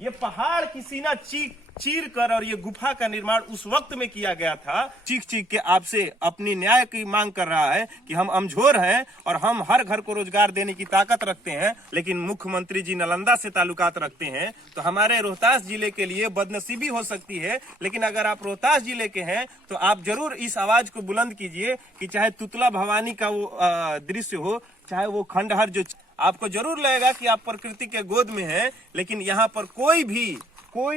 ये पहाड़ की सीना चीर कर और ये गुफा का निर्माण उस वक्त में किया गया था। चीख चीख के आपसे अपनी न्याय की मांग कर रहा है कि हम अमझोर हैं और हम हर घर को रोजगार देने की ताकत रखते हैं, लेकिन मुख्यमंत्री जी नालंदा से ताल्लुकात रखते हैं। तो हमारे रोहतास जिले के लिए बदनसीबी हो सकती है, लेकिन अगर आप रोहतास जिले के हैं तो आप जरूर इस आवाज को बुलंद कीजिए कि चाहे तुतला भवानी का वो दृश्य हो, चाहे वो खंडहर, जो आपको जरूर लगेगा कि आप प्रकृति के गोद में हैं, लेकिन यहाँ पर कोई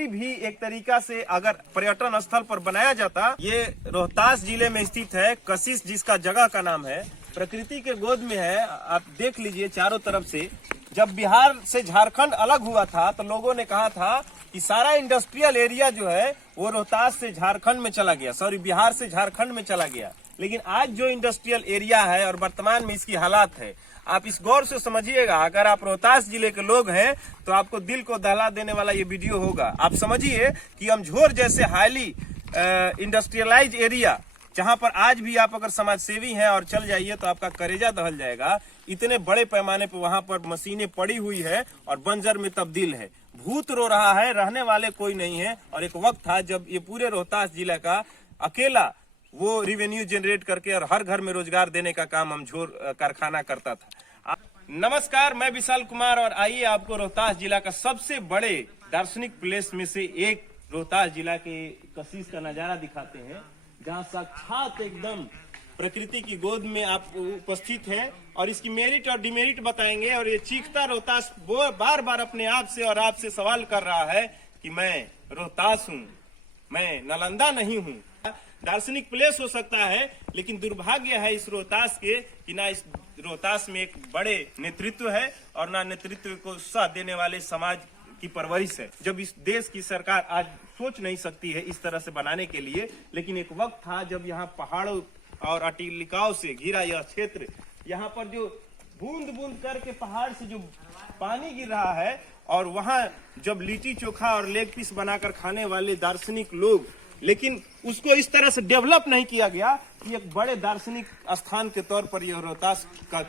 भी एक तरीका से अगर पर्यटन स्थल पर बनाया जाता। ये रोहतास जिले में स्थित है कशिश, जिसका जगह का नाम है, प्रकृति के गोद में है। आप देख लीजिए चारों तरफ से। जब बिहार से झारखंड अलग हुआ था तो लोगों ने कहा था कि सारा इंडस्ट्रियल एरिया जो है वो रोहतास से झारखंड में चला गया, बिहार से झारखंड में चला गया। लेकिन आज जो इंडस्ट्रियल एरिया है और वर्तमान में इसकी हालात है, आप इस गौर से समझिएगा। अगर आप रोहतास जिले के लोग हैं तो आपको दिल को दहला देने वाला ये वीडियो होगा। आप समझिए कि अमझोर जैसे हाईली इंडस्ट्रियलाइज एरिया, जहां पर आज भी आप अगर समाज सेवी हैं और चल जाइए तो आपका करेजा दहल जाएगा। इतने बड़े पैमाने पर वहां पर मशीनें पड़ी हुई है और बंजर में तब्दील है। भूत रो रहा है, रहने वाले कोई नहीं है। और एक वक्त था जब ये पूरे रोहतास जिला का अकेला वो रिवेन्यू जनरेट करके और हर घर में रोजगार देने का काम अमझोर कारखाना करता था। नमस्कार, मैं विशाल कुमार और आइए आपको रोहतास जिला का सबसे बड़े दार्शनिक प्लेस में से एक रोहतास जिला के कशिश का नजारा दिखाते हैं, जहां साक्षात एकदम प्रकृति की गोद में आप उपस्थित हैं और इसकी मेरिट और डिमेरिट बताएंगे। और ये चीखता रोहतास वो बार बार अपने आप से और आपसे सवाल कर रहा है कि मैं रोहतास हूँ, मैं नालंदा नहीं हूँ। दार्शनिक प्लेस हो सकता है, लेकिन दुर्भाग्य है इस रोहतास के कि ना इस रोहतास में एक बड़े नेतृत्व है और ना नेतृत्व को उत्साह देने वाले समाज की परवरिश है। जब इस देश की सरकार आज सोच नहीं सकती है इस तरह से बनाने के लिए, लेकिन एक वक्त था जब यहाँ पहाड़ों और अटिलिकाओं से घिरा यह क्षेत्र, यहाँ पर जो बूंद बूंद करके पहाड़ से जो पानी गिर रहा है और वहां जब लिट्टी चोखा और लेग पीस बनाकर खाने वाले दार्शनिक लोग, लेकिन उसको इस तरह से डेवलप नहीं किया गया कि एक बड़े दार्शनिक स्थान के तौर पर यह रोहतास का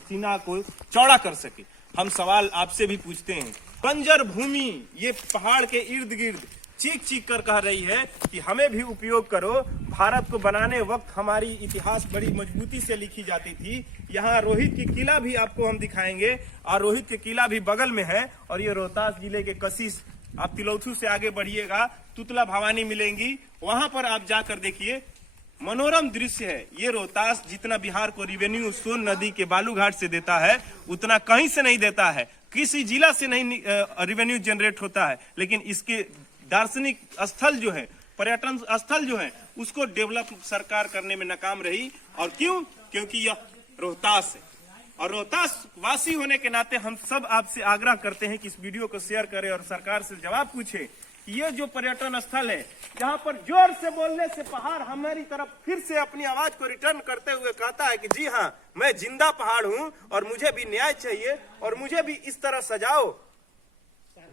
सीना को चौड़ा कर सके। हम सवाल आपसे भी पूछते हैं। बंजर भूमि ये पहाड़ के इर्द गिर्द चीख चीख कर कह रही है कि हमें भी उपयोग करो। भारत को बनाने वक्त हमारी इतिहास बड़ी मजबूती से लिखी जाती थी। यहाँ रोहित की किला भी आपको हम दिखाएंगे और रोहित की किला भी बगल में है। और ये रोहतास जिले के कशिश, आप तिलौथू से आगे बढ़िएगा, तुतला भवानी मिलेंगी, वहां पर आप जाकर देखिए, मनोरम दृश्य है। ये रोहतास जितना बिहार को रिवेन्यू सोन नदी के बालूघाट से देता है उतना कहीं से नहीं देता है, किसी जिला से नहीं रिवेन्यू जनरेट होता है। लेकिन इसके दार्शनिक स्थल जो है, पर्यटन स्थल जो है, उसको डेवलप सरकार करने में नाकाम रही। और क्यों? क्योंकि यह रोहतास है। और रोहतास वासी होने के नाते हम सब आपसे आग्रह करते हैं कि इस वीडियो को शेयर करें और सरकार से जवाब पूछे। ये जो पर्यटन स्थल है, जहाँ पर जोर से बोलने से पहाड़ हमारी तरफ फिर से अपनी आवाज को रिटर्न करते हुए कहता है कि जी हाँ, मैं जिंदा पहाड़ हूँ और मुझे भी न्याय चाहिए और मुझे भी इस तरह सजाओ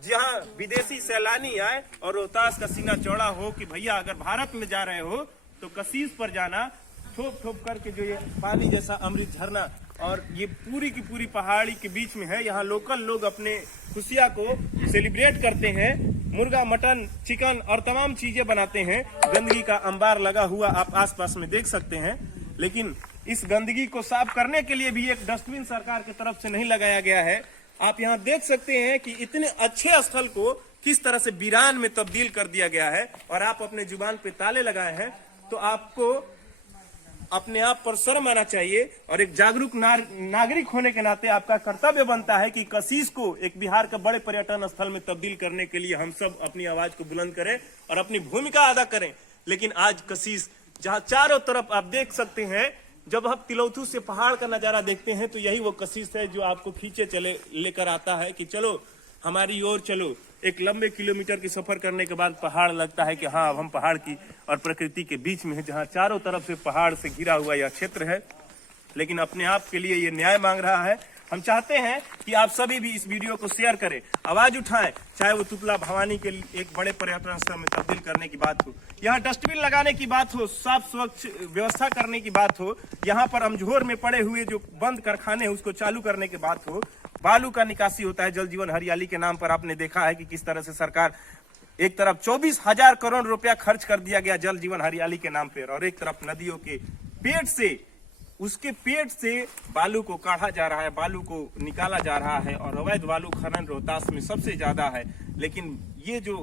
जहाँ विदेशी सैलानी आए और रोहतास का सीना चौड़ा हो कि भैया अगर भारत में जा रहे हो तो कशिश पर जाना। ठोप ठोप करके जो ये पानी जैसा अमृत झरना और ये पूरी की पूरी पहाड़ी के बीच में है। यहाँ लोकल लोग अपने खुशियाँ को सेलिब्रेट करते हैं, मुर्गा, मटन, चिकन और तमाम चीजें बनाते हैं। गंदगी का अंबार लगा हुआ आप आसपास में देख सकते हैं, लेकिन इस गंदगी को साफ करने के लिए भी एक डस्टबिन सरकार की तरफ से नहीं लगाया गया है। आप यहाँ देख सकते हैं कि इतने अच्छे स्थल को किस तरह से वीरान में तब्दील कर दिया गया है और आप अपने जुबान पे ताले लगाए हैं। तो आपको अपने आप पर शर्म आना चाहिए और एक जागरूक नागरिक होने के नाते आपका कर्तव्य बनता है कि कशिश को एक बिहार के बड़े पर्यटन स्थल में तब्दील करने के लिए हम सब अपनी आवाज को बुलंद करें और अपनी भूमिका अदा करें। लेकिन आज कशिश, जहां चारों तरफ आप देख सकते हैं, जब हम तिलौथू से पहाड़ का नजारा देखते हैं तो यही वो कशिश है जो आपको खींचे चले लेकर आता है कि चलो हमारी ओर चलो। एक लंबे किलोमीटर की सफर करने के बाद पहाड़ लगता है कि हाँ, अब हम पहाड़ की और प्रकृति के बीच में है, जहाँ चारों तरफ से पहाड़ से घिरा हुआ यह क्षेत्र है। लेकिन अपने आप के लिए ये न्याय मांग रहा है। हम चाहते हैं कि आप सभी भी इस वीडियो को शेयर करें, आवाज उठाएं, चाहे वो तुतला भवानी के एक बड़े पर्यटन स्थल में तब्दील करने की बात हो, यहाँ डस्टबिन लगाने की बात हो, साफ स्वच्छ व्यवस्था करने की बात हो, यहाँ पर अमझोर में पड़े हुए जो बंद कारखाने हैं उसको चालू करने की बात हो, बालू का निकासी होता है जल जीवन हरियाली के नाम पर। आपने देखा है कि किस तरह से सरकार एक तरफ 24,000 करोड़ रुपया खर्च कर दिया गया जल जीवन हरियाली के नाम पर, और एक तरफ नदियों के पेट से, उसके पेट से बालू को काढ़ा जा रहा है, बालू को निकाला जा रहा है, और अवैध बालू खनन रोहतास में सबसे ज्यादा है। लेकिन ये जो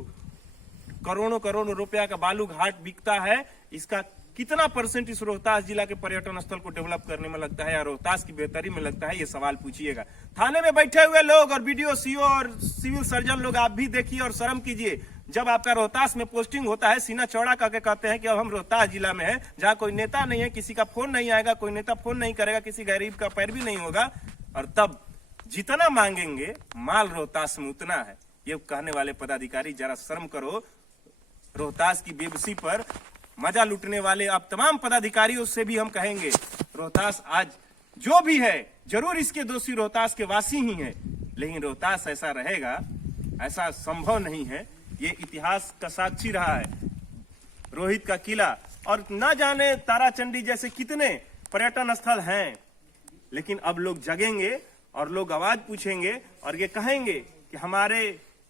करोड़ों करोड़ों रुपया का बालू घाट बिकता है, इसका कितना परसेंट इस रोहतास जिला के पर्यटन स्थल को डेवलप करने में लगता है या रोहतास की बेहतरी में लगता है, ये सवाल पूछिएगा। थाने में बैठे हुए लोग और बीडीओ, सीओ और सिविल सर्जन लोग, आप भी देखिए और शर्म कीजिए। जब आपका रोहतास में पोस्टिंग होता है, सीना चौड़ा करके कहते हैं कि अब हम रोहतास जिला में हैं, जहां कोई नेता नहीं है, किसी का फोन नहीं आएगा, कोई नेता फोन नहीं करेगा, किसी गरीब का पैरवी नहीं होगा, और तब जितना मांगेंगे माल रोहतास में उतना है। ये कहने वाले पदाधिकारी जरा शर्म करो। रोहतास की बेबसी पर मजा लूटने वाले आप तमाम पदाधिकारियों से भी हम कहेंगे, रोहतास आज जो भी है, जरूर इसके दोषी रोहतास के वासी ही हैं, लेकिन रोहतास ऐसा रहेगा, ऐसा संभव नहीं है। ये इतिहास का साक्षी रहा है। रोहित का किला और न जाने ताराचंडी जैसे कितने पर्यटन स्थल हैं, लेकिन अब लोग जगेंगे और लोग आवाज पूछेंगे और ये कहेंगे कि हमारे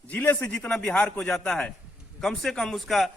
जिले से जितना बिहार को जाता है, कम से कम उसका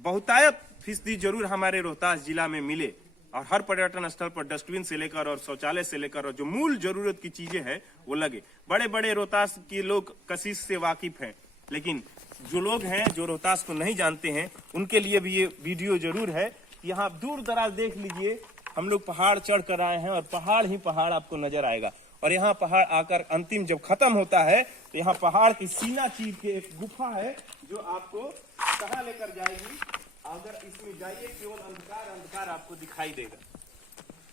बहुतायत फीसदी जरूर हमारे रोहतास जिला में मिले, और हर पर्यटन स्थल पर डस्टबिन से लेकर और शौचालय से लेकर और जो मूल जरूरत की चीजें हैं वो लगे। बड़े बड़े रोहतास के लोग कशिश से वाकिफ हैं, लेकिन जो लोग हैं जो रोहतास को नहीं जानते हैं, उनके लिए भी ये वीडियो जरूर है। यहाँ दूर दराज देख लीजिए, हम लोग पहाड़ चढ़ कर आए हैं और पहाड़ ही पहाड़ आपको नजर आएगा, और यहाँ पहाड़ आकर अंतिम जब खत्म होता है तो यहाँ पहाड़ की सीना चीर के एक गुफा है जो आपको कहाँ लेकर जाएगी। अगर इसमें जाइए, केवल अंधकार अंधकार आपको दिखाई देगा।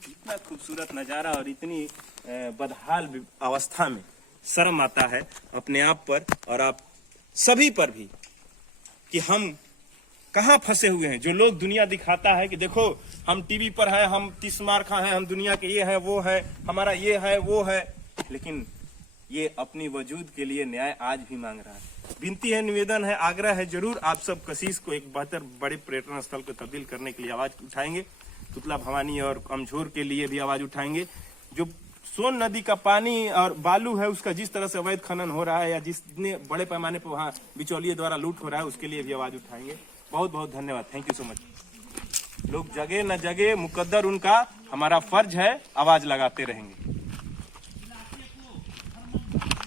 इतना खूबसूरत नजारा और इतनी बदहाल अवस्था में शर्म आता है अपने आप पर और आप सभी पर भी कि हम कहाँ फंसे हुए हैं। जो लोग दुनिया दिखाता है कि देखो हम टीवी पर हैं, हम 30 मार्का हैं, हम दुनिया के ये है वो है, हमारा ये है वो है, लेकिन ये अपनी वजूद के लिए न्याय आज भी मांग रहा है। विनती है, निवेदन है, आग्रह है, जरूर आप सब कशिश को एक बेहतर बड़े पर्यटन स्थल को तब्दील करने के लिए आवाज उठाएंगे। तुतला भवानी और अमझोर के लिए भी आवाज उठाएंगे। जो सोन नदी का पानी और बालू है, उसका जिस तरह से अवैध खनन हो रहा है या जितने बड़े पैमाने पर वहाँ बिचौलिए द्वारा लूट हो रहा है, उसके लिए भी आवाज उठाएंगे। बहुत बहुत धन्यवाद, थैंक यू सो मच। लोग जगे न जगे, मुकद्दर उनका, हमारा फर्ज है, आवाज लगाते रहेंगे।